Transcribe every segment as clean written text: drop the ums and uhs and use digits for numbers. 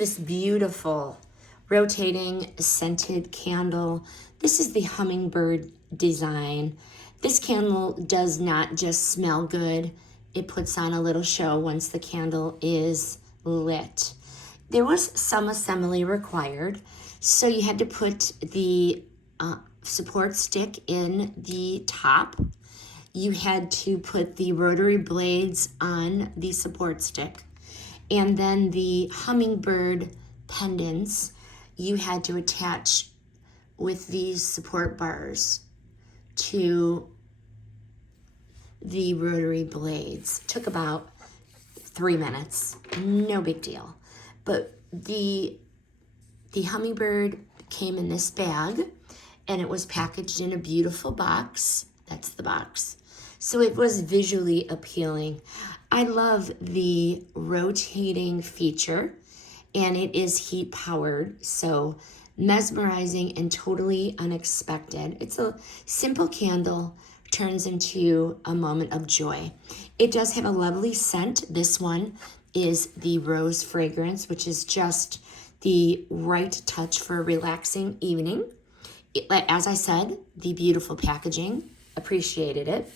this beautiful rotating scented candle. This is the Hummingbird design. This candle does not just smell good, it puts on a little show once the candle is lit. There was some assembly required, so you had to put the support stick in the top. You had to put the rotary blades on the support stick, and then the hummingbird pendants you had to attach with these support bars to the rotary blades. Took about 3 minutes, no big deal. But the hummingbird came in this bag, and it was packaged in a beautiful box. That's the box. So it was visually appealing. I love the rotating feature, and it is heat powered, so mesmerizing and totally unexpected. It's a simple candle, turns into a moment of joy. It does have a lovely scent. This one is the rose fragrance, which is just the right touch for a relaxing evening. As I said, the beautiful packaging, appreciated it.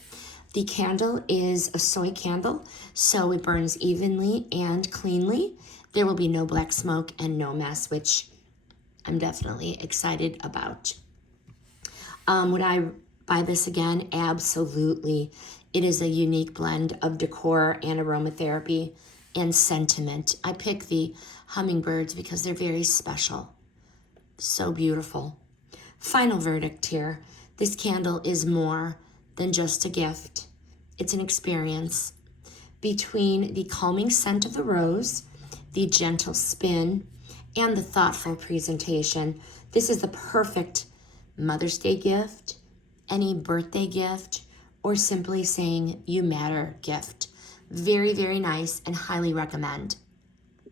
The candle is a soy candle, so it burns evenly and cleanly. There will be no black smoke and no mess, which I'm definitely excited about. Would I buy this again? Absolutely. It is a unique blend of decor and aromatherapy and sentiment. I pick the hummingbirds because they're very special. So beautiful. Final verdict here. This candle is more than just a gift. It's an experience. Between the calming scent of the rose, the gentle spin, and the thoughtful presentation, this is the perfect Mother's Day gift, any birthday gift, or simply saying you matter gift. Very, very nice and highly recommend.